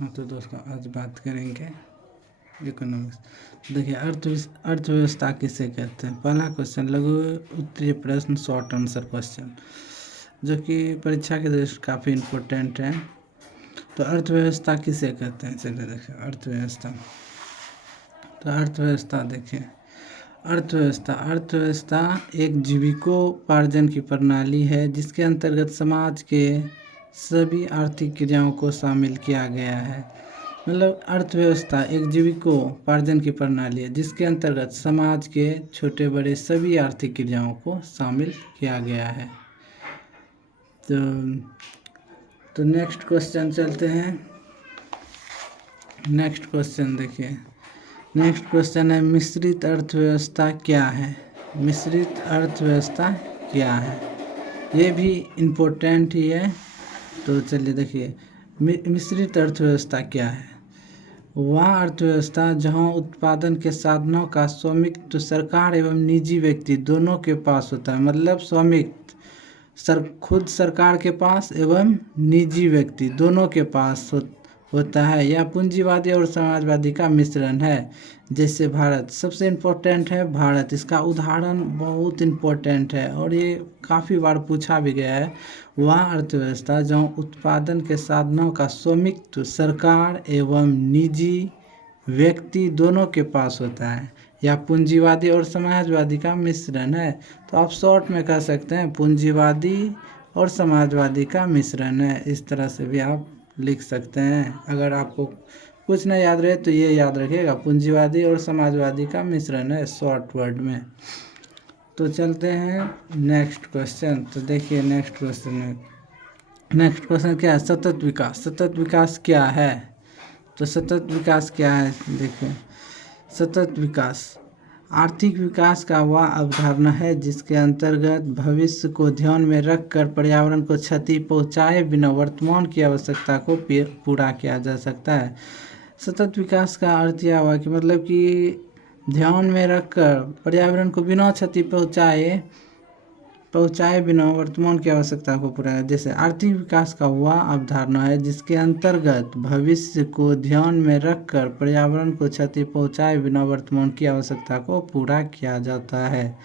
हाँ तो दोस्तों आज बात करेंगे इकोनॉमिक्स। देखिए अर्थव्यवस्था किसे कहते हैं। पहला क्वेश्चन लघु उत्तरीय प्रश्न, शॉर्ट आंसर क्वेश्चन, जो कि परीक्षा के दृष्टि काफ़ी इम्पोर्टेंट है। तो अर्थव्यवस्था किसे कहते हैं, चलिए देखिए अर्थव्यवस्था। तो अर्थव्यवस्था देखिए, अर्थव्यवस्था एक जीविकोपार्जन की प्रणाली है जिसके अंतर्गत समाज के सभी आर्थिक क्रियाओं को शामिल किया गया है। मतलब अर्थव्यवस्था एक जीविकोपार्जन की प्रणाली है जिसके अंतर्गत समाज के छोटे बड़े सभी आर्थिक क्रियाओं को शामिल किया गया है। तो नेक्स्ट क्वेश्चन चलते हैं। नेक्स्ट क्वेश्चन देखिए, नेक्स्ट क्वेश्चन है मिश्रित अर्थव्यवस्था क्या है। मिश्रित अर्थव्यवस्था क्या है, ये भी इम्पोर्टेंट ही है। तो चलिए देखिए मिश्रित अर्थव्यवस्था क्या है। वह अर्थव्यवस्था जहां उत्पादन के साधनों का स्वामित्व सरकार एवं निजी व्यक्ति दोनों के पास होता है। मतलब स्वामित्व खुद सरकार के पास एवं निजी व्यक्ति दोनों के पास होता है, या पूंजीवादी और समाजवादी का मिश्रण है। जैसे भारत सबसे इम्पोर्टेंट है, भारत इसका उदाहरण बहुत इम्पोर्टेंट है और ये काफ़ी बार पूछा भी गया है। वह अर्थव्यवस्था जहाँ उत्पादन के साधनों का स्वामित्व सरकार एवं निजी व्यक्ति दोनों के पास होता है, या पूंजीवादी और समाजवादी का मिश्रण है। तो आप शॉर्ट में कह सकते हैं पूंजीवादी और समाजवादी का मिश्रण है। इस तरह से भी आप लिख सकते हैं। अगर आपको कुछ न याद रहे तो ये याद रखिएगा, पूंजीवादी और समाजवादी का मिश्रण है, शॉर्ट वर्ड में। तो चलते हैं नेक्स्ट क्वेश्चन। तो देखिए नेक्स्ट क्वेश्चन क्या है, सतत विकास। सतत विकास क्या है। तो सतत विकास क्या है, देखिए सतत विकास आर्थिक विकास का वह अवधारणा है जिसके अंतर्गत भविष्य को ध्यान में रखकर पर्यावरण को क्षति पहुंचाए बिना वर्तमान की आवश्यकता को पूरा किया जा सकता है। सतत विकास का अर्थ यह हुआ कि मतलब कि ध्यान में रखकर पर्यावरण को बिना क्षति पहुंचाए बिना वर्तमान की आवश्यकता को पूरा। जैसे आर्थिक विकास का वह अवधारणा है जिसके अंतर्गत भविष्य को ध्यान में रखकर पर्यावरण को क्षति पहुंचाए बिना वर्तमान की आवश्यकता को पूरा किया जाता है।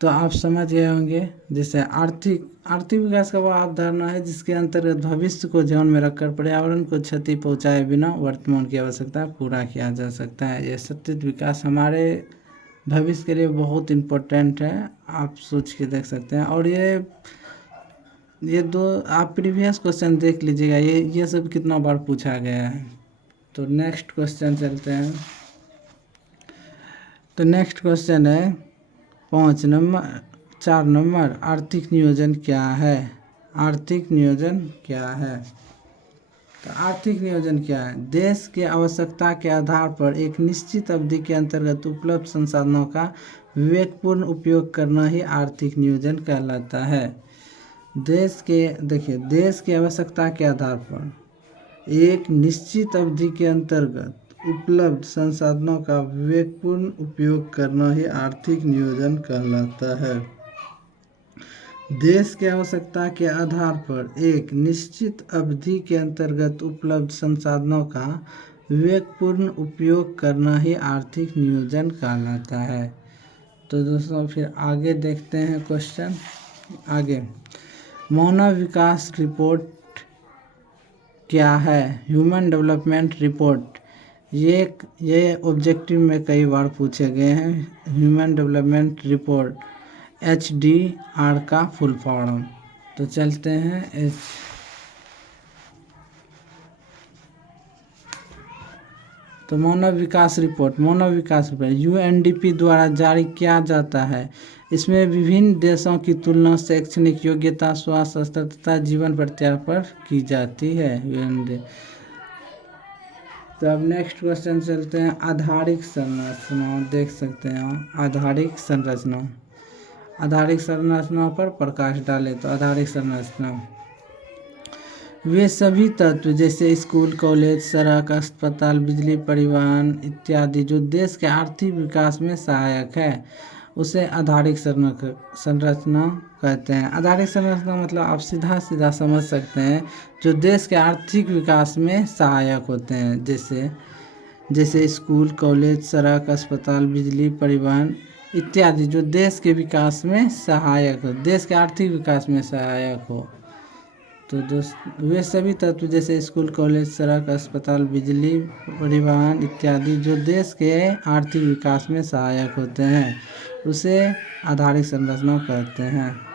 तो आप समझ गए होंगे, जैसे आर्थिक विकास का वह अवधारणा है जिसके अंतर्गत भविष्य को ध्यान में रखकर पर्यावरण को क्षति पहुंचाए बिना वर्तमान की आवश्यकता पूरा किया जा सकता है। यह सतत विकास हमारे भविष्य के लिए बहुत इम्पोर्टेंट है, आप सोच के देख सकते हैं। और ये दो आप प्रीवियस क्वेश्चन देख लीजिएगा, ये सब कितना बार पूछा गया है। तो नेक्स्ट क्वेश्चन चलते हैं। तो नेक्स्ट क्वेश्चन है 4 नंबर, आर्थिक नियोजन क्या है। आर्थिक नियोजन क्या है। तो आर्थिक नियोजन क्या है, देश के आवश्यकता के आधार पर एक निश्चित अवधि के अंतर्गत उपलब्ध संसाधनों का विवेकपूर्ण उपयोग करना ही आर्थिक नियोजन कहलाता है। देश की आवश्यकता के आधार पर एक निश्चित अवधि के अंतर्गत उपलब्ध संसाधनों का विवेकपूर्ण उपयोग करना ही आर्थिक नियोजन कहलाता है। देश की आवश्यकता के आधार पर एक निश्चित अवधि के अंतर्गत उपलब्ध संसाधनों का विवेकपूर्ण उपयोग करना ही आर्थिक नियोजन कहलाता है। तो दोस्तों फिर आगे देखते हैं क्वेश्चन। आगे मानव विकास रिपोर्ट क्या है। ह्यूमन डेवलपमेंट रिपोर्ट, ये ऑब्जेक्टिव में कई बार पूछे गए हैं। ह्यूमन डेवलपमेंट रिपोर्ट HDR का फुल फॉर्म। तो चलते हैं तो मानव विकास रिपोर्ट UNDP द्वारा जारी किया जाता है। इसमें विभिन्न देशों की तुलना शैक्षणिक योग्यता, स्वास्थ्य स्तर तथा जीवन प्रत्याशा पर की जाती है। तो अब नेक्स्ट क्वेश्चन चलते हैं, आधारिक संरचना। देख सकते हैं आधारिक संरचना पर प्रकाश डालें। तो आधारिक संरचना वे सभी तत्व जैसे स्कूल, कॉलेज, सड़क, अस्पताल, बिजली, परिवहन इत्यादि जो देश के आर्थिक विकास में सहायक है। उसे आधारिक संरचना कहते हैं। आधारिक संरचना मतलब आप सीधा सीधा समझ सकते हैं, जो देश के आर्थिक विकास में सहायक होते हैं, जैसे स्कूल, कॉलेज, सड़क, अस्पताल, बिजली, परिवहन इत्यादि, जो देश के विकास में सहायक हो, देश के आर्थिक विकास में सहायक हो। तो वे सभी तत्व जैसे स्कूल, कॉलेज, सड़क, अस्पताल, बिजली, परिवहन इत्यादि, जो देश के आर्थिक विकास में सहायक होते हैं, उसे आधारिक संरचना कहते हैं।